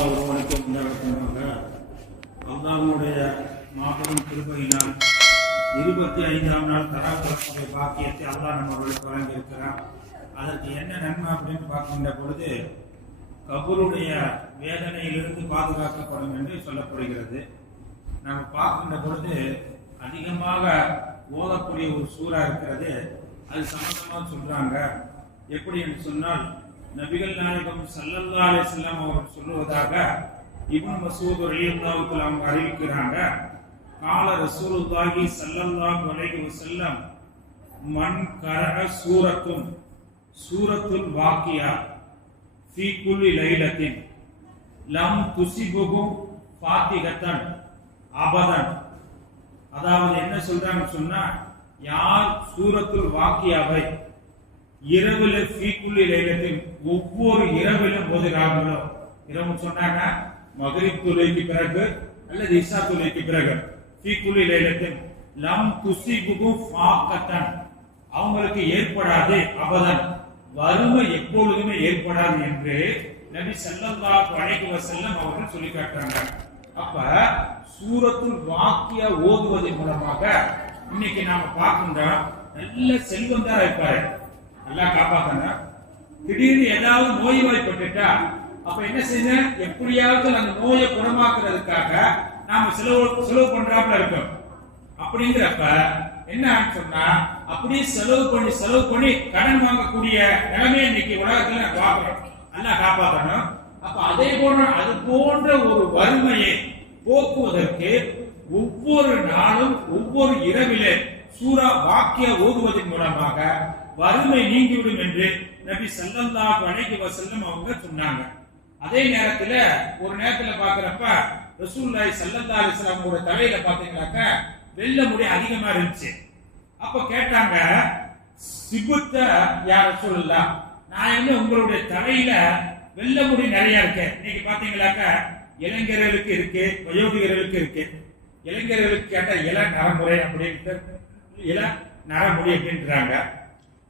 எல்லா உறவுகளுக்கும் உண்டாகட்டுமாக. அல்லாஹ்வுடைய மாபெரும் கிருபையினால் 25ஆம் நாள் தராபுடைய பாக்கியத்தை அல்லாஹ் நம்மளுக்கு வழங்கியிருக்கிறார். அதற்கு என்ன நன்மை அப்படின்னு பார்க்கின்ற பொழுது, கபூருடைய வேதனையிலிருந்து பாதுகாக்கப்படும் என்று சொல்லப்படுகிறது. நம்ம பார்க்கின்ற பொழுது அதிகமாக ஓதக்கூடிய ஒரு சூறா இருக்கிறது. அது சம்பந்தமாக சொல்றாங்க. எப்படி என்று சொன்னால், நபிகள் நாயகம் ஸல்லல்லாஹு அலைஹி வஸல்லம் அவர்கள் சொல்லுவதாக இப்னு மஸ்ஊத் ரலியல்லாஹு தஆலா அவங்க அறிவிக்கிறாங்க. கால ரசூலுல்லாஹி ஸல்லல்லாஹு அலைஹி வஸல்லம் மன் கரஅ சூரத்துல் வாக்கியா ஃபீ குல்லி லைலத்தின் லம் துஸிபுஹு ஃபாத்திஹத்தன் அபதன். அதாவது என்ன சொல்றாங்கன்னு சொன்னா, யார் சூரத்துல் வாக்கியாவை இரவுல ஃபீக்குள்ளி லைலத்தின் ஒவ்வொரு இரவிலும் ஓதுகிறார்களோ, இரவு சொன்னாங்க மக்ரிப் தொழுகைக்கு பிறகு அல்லது இஷா தொழுகைக்கு பிறகு, ஃபீக்குள்ளி லைலத்தின் லம் துஸிபுஹு ஃபாக்கத்தன், அவங்களுக்கு ஏற்படாது அபதன், வறுமை எப்பொழுதுமே ஏற்படாது என்று நபி ஸல்லல்லாஹு அலைஹி வஸல்லம் அவர்கள் சொல்லி காட்டுறாங்க. அப்ப சூரத்துல் வாக்கியா ஓதுவதன் மூலமாக இன்னைக்கு நாம பார்க்கின்றோம், நல்ல செல்வந்தரா இருப்பாரு, நல்லா காப்பாத்தனா. திடீர்னு ஏதாவது நோய்வாய்ப்பட்டுட்டா அப்ப என்ன செய்ய, எப்படியாவது அந்த நோயை குணமாக்குறதுக்காக நாம செலவு பண்றாப்புல இருக்கோம். அப்படிங்கிறப்ப என்ன சொன்னா, அப்படியே செலவு பண்ணி கடன் வாங்கக்கூடிய நிலைமை இன்னைக்கு உலகத்துல பார்க்கிறோம். நல்லா காப்பாற்றணும். அப்ப அதே போன்ற அது போன்ற ஒரு வறுமையை போக்குவதற்கு ஒவ்வொரு நாளும் ஒவ்வொரு இரவிலே சூரா வாக்கியா ஓதுவதன் மூலமாக வறுமை நீங்கிவிடும் என்று நபி ஸல்லல்லாஹு அலைஹி வஸல்லம் அவங்க சொன்னாங்க. அதே நேரத்துல ஒரு நேரத்துல பாக்குறப்ப ரசூலுல்லாஹி ஸல்லல்லாஹு அலைஹி வஸல்லம் அவங்களோட தலையில பாத்தீங்கன்னாக்க வெள்ளை முடி அதிகமா இருந்துச்சு. அப்ப கேட்டாங்க, சிபுத்த யா ரசூலுல்லாஹ், நான் என்ன உங்களுடைய தலையில வெள்ளை முடி நிறைய இருக்கு. இன்னைக்கு பாத்தீங்களாக்க இளைஞர்களுக்கு இருக்கு, வயோதிகர்களுக்கு இருக்கு. இளைஞர்களுக்கு கேட்ட இள நரமுறை அப்படின்ட்டு இள நரமுடி அப்படின்றாங்க.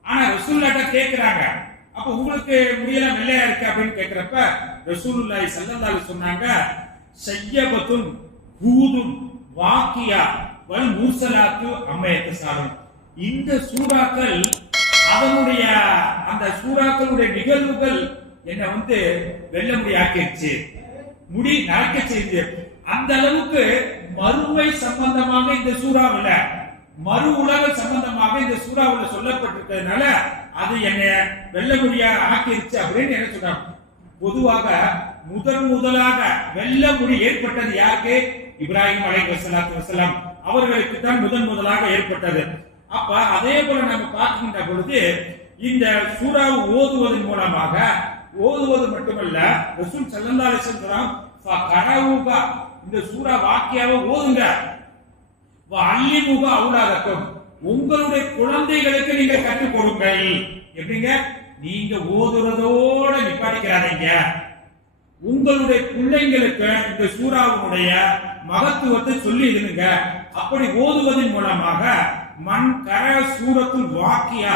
ஆனா ரசூலுல்லாஹ்ட்ட கேக்குறாங்க, அப்ப உங்களுக்கு முடியெல்லாம் வெள்ளையா இருக்கு அப்படின்னு கேக்குறப்ப ரசூலுல்லாஹி ஸல்லல்லாஹு அலைஹி சொன்னாங்க, ஷய்யபத்துன் ஹூதுன் வாக்கியா வல் முர்சலாத்து அம்மையத்து சாலும். இந்த சூறாக்கள் அதனுடைய அந்த சூறாக்களுடைய நிகழ்வுகள் என்ன வெள்ள முடி ஆக்கிடுச்சு, முடி நரைக்க செய்து. அந்த அளவுக்கு மறுமை சம்பந்தமாக இந்த சூறாவில், மறு உலக சம்பந்தமாக இந்த சூறாவில் சொல்லப்பட்டிருக்கிறதுனால அது என்ன வெள்ள முடியா ஆக்கிருச்சு அப்படின்னு என்ன சொன்னாங்க. பொதுவாக முதலாக வெள்ள முடி ஏற்பட்டது யாருக்கு? இப்ராஹிம் அலைஹிஸ்ஸலாத்து வஸலாம் அவர்களுக்கு தான் முதலாக ஏற்பட்டது. அப்ப அதே போல நம்ம பார்க்கின்ற பொழுது இந்த சூறாவை ஓதுவதன் மூலமாக, ஓதுவது மட்டுமல்ல, ரசூல் ஸல்லல்லாஹு அலைஹி வஸல்லம் ஃபகரவுகா, இந்த சூரா வாக்கியாவை ஓதுங்க, வஅல்லிமுகா அவுலாதக்கும், உங்களுடைய குழந்தைகளுக்கு நீங்க கற்றுக் கொடுங்கள். எப்படிங்க? நீங்க ஓதுறதோட நிப்பாட்டிக்கிறாதீங்க, உங்களுடைய பிள்ளைங்களுக்கு இந்த சூறாவுடைய மகத்துவத்தை சொல்லி இருங்க. அப்படி ஓதுவதன் மூலமாக மன் கர சூரத்துல் வாக்கியா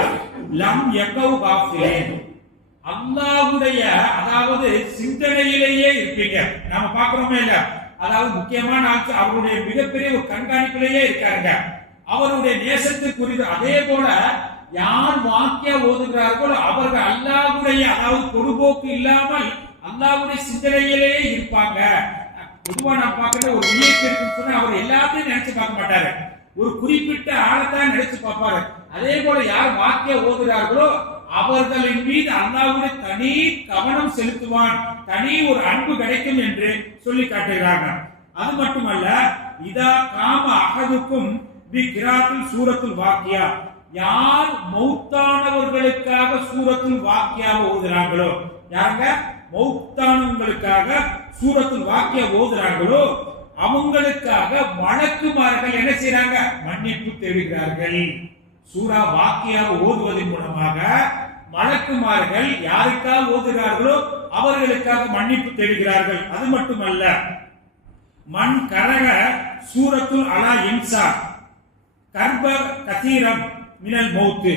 லம் யகவு காஃபிலின், அல்லாஹ்வுடைய அதாவது சிந்தனையிலேயே இருப்பீங்க. நாம பார்க்கிறோமே இல்ல, அதாவது முக்கியமான ஆட்சி அவருடைய மிகப்பெரிய ஒரு கண்காணிப்பிலேயே இருக்காங்க, அவருடைய நேசத்துக்குரிய. அதே போல யார் வாக்கியா ஓதுகிறார்களோ அவர்கள் அல்லாஹ்வுடைய அதாவது பொறுப்போக்கு இல்லாமல் அல்லாஹ்வுடைய சிந்தனையிலேயே இருப்பாங்க. பொதுவா நான் பார்க்கிற ஒரு விஐபி இருக்குன்னு சொன்னா அவர் எல்லாத்தையும் நினைச்சு பார்க்க மாட்டாரு, ஒரு குறிப்பிட்ட ஆளத்தான் நினைச்சு பார்ப்பாரு. அதே போல யார் வாக்கிய ஓதுகிறார்களோ அவர்களின் மீது அல்லாஹ்வுடைய தனி கவனம் செலுத்துவான், தனி ஒரு அன்பு கிடைக்கும் என்று சொல்லி காட்டுகிறாங்க. அது மட்டுமல்ல, இதா காம அஹதுக்கும் பி கிராத்துல் சூரத்துல் வாக்கியா, யார் மௌத்தானவர்களுக்காக சூரத்துல் வாக்கியாவை ஓதுறாங்களோ, யாருங்க மௌத்தானவங்களுக்காக சூரத்துல் வாக்கியா ஓதுறாங்களோ அவங்களுக்காக மலக்குமார்கள் என்ன செய்றாங்க? மன்னிப்பு தேடுகிறார்கள். சூரா வாக்கியாவை ஓதுவதன் மூலமாக மலக்குமார்கள் யாருக்காக ஓதுகிறார்களோ அவர்களுக்காக மன்னிப்பு தேடுகிறார்கள். அது மட்டுமல்ல, மன் கரக சூரத்துல் அலா இன்சா கர்ப கதீரம் மினல் மௌத்து,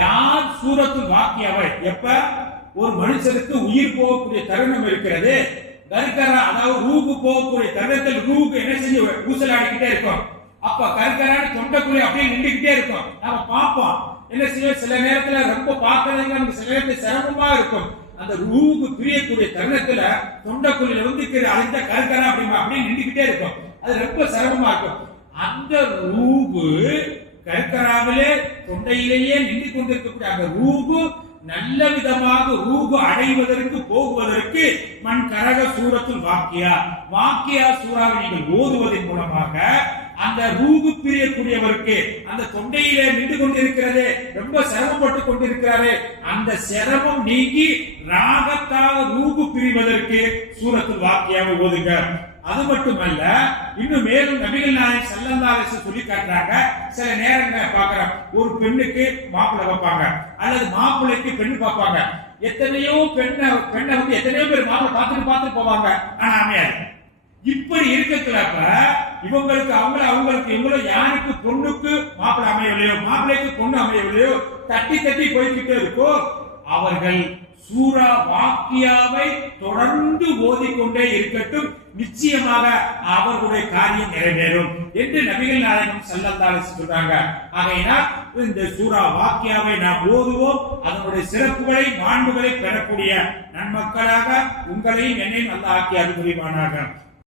யார் சூரத்துல் வாக்கியாவை, எப்ப ஒரு மனுஷனுக்கு உயிர் போகக்கூடிய தருணம் இருக்கிறது, கருக்கரா அதாவது ரூபு போகக்கூடிய தருணத்தில் ரூபு என்ன செஞ்சு ஊசலாடிக்கிட்டே இருக்கும். அப்ப கருக்கரான்னு தொண்டைக்குழி அப்படியே நின்றுகிட்டே இருக்கும். நாம பார்ப்போம் என்ன செய்ய சில நேரத்துல ரொம்ப பார்க்கறதுக்கு நமக்கு சில நேரத்தில் சிரமமா இருக்கும். அந்த ரூபு பிரியக்கூடிய தருணத்துல தொண்டைக்குழியில வந்து அந்த கருக்கரா அப்படியே நின்றுகிட்டே இருக்கும். அது ரொம்ப சிரமமா இருக்கும். அந்த ரூபு கருக்கராவிலே தொண்டையிலேயே நின்று கொண்டிருக்கக்கூடிய அந்த ரூபு நல்ல விதமாக ரூபு அடைவதற்கு போகுவதற்கு மண் கரக சூரத்துல் வாக்கியா சூறாவை நீங்கள் ஓதுவதன் மூலமாக அந்த ரூபு பிரியக்கூடியவருக்கு அந்த தொண்டையிலே நின்று கொண்டிருக்கிறது ரொம்ப சிரமப்பட்டு கொண்டிருக்கிறாரு அந்த சிரமம் நீங்கி ராகத்தாக ரூபு பிரிவதற்கு சூரத்துல் வாக்கியாவை ஓதுங்க. அது மட்டுமல்ல இன்னும் மேலும் நபிகள் நாயகம் ஸல்லல்லாஹு அலைஹி வஸல்லம் சொல்லி காட்டுறாங்க. சில நேரங்களை பார்க்கிறோம் ஒரு பெண்ணுக்கு மாப்பிள்ளை வைப்பாங்க அல்லது மாப்பிள்ளைக்கு பெண்ணு பார்ப்பாங்க. எத்தனையோ பெண்ணை வந்து எத்தனையோ பேர் மாப்பிள்ளை பார்த்துட்டு போவாங்க. ஆனா அமையாது. இப்படி இருக்கிறப்ப இவங்களுக்கு அவங்களுக்கு இவங்களும் யாருக்கு பொண்ணுக்கு மாப்பிள்ளை அமையவில்லையோ மாப்பிள்ளைக்கு பொண்ணு அமையவில்லையோ தட்டி போய்கிட்டே இருக்கோ அவர்கள் சூரா வாக்கியாவை தொடர்ந்து ஓதிக்கொண்டே இருக்கட்டும். நிச்சயமாக அவர்களுடைய காரியம் நிறைவேறும் என்று நபிகள் நாயகம் ஸல்லல்லாஹு அலைஹி வஸல்லம் சொல்றாங்க. ஆகையினால் இந்த சூரா வாக்கியாவை நாம் ஓதுவோம். அதனுடைய சிறப்புகளை மாண்புகளை பெறக்கூடிய நன்மக்களாக உங்களையும் என்னையும் அல்லாஹ் ஆக்கி அருள் புரிவானாக.